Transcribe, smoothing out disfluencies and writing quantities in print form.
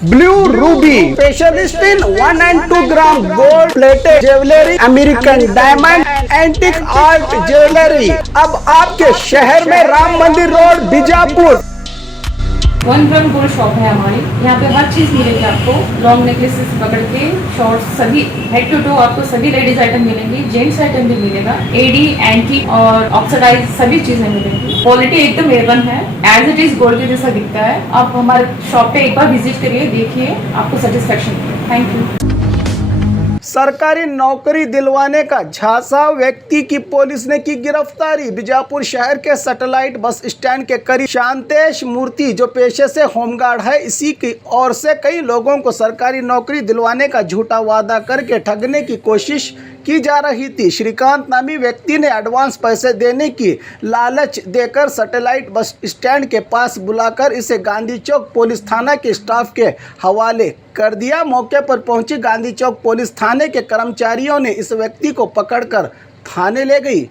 Blue Ruby specialist in 1 and 2 gram gold plated jewellery, American diamond, antique art jewellery अब आपके शहर में राम मंदिर road Bijapur. 1 gram gold shop है हमारी। यहाँ पे हर चीज़ मिलेगी आपको, लॉन्ग नेकलेसेस पकड़ के शॉर्ट्स, सभी हेड टू टो आपको सभी लेडीज आइटम मिलेंगी, जेंट्स आइटम भी मिलेगा, एडी एंटी और ऑक्सीडाइज सभी चीजें मिलेंगी। क्वालिटी एकदम A1 है, एज इट इज गोल्ड के जैसा दिखता है। आप हमारे शॉप पे एक बार विजिट करिए, देखिए, आपको सेटिस्फेक्शन मिलेगा। Thank you. सरकारी नौकरी दिलवाने का झांसा व्यक्ति की पुलिस ने की गिरफ्तारी। बीजापुर शहर के सैटेलाइट बस स्टैंड के करीब शांतेश मूर्ति, जो पेशे से होमगार्ड है, इसी की ओर से कई लोगों को सरकारी नौकरी दिलवाने का झूठा वादा करके ठगने की कोशिश की जा रही थी। श्रीकांत नामी व्यक्ति ने एडवांस पैसे देने की लालच देकर सैटेलाइट बस स्टैंड के पास बुलाकर इसे गांधी चौक पुलिस थाना के स्टाफ के हवाले कर दिया। मौके पर पहुंची गांधी चौक पुलिस थाने के कर्मचारियों ने इस व्यक्ति को पकड़कर थाने ले गई।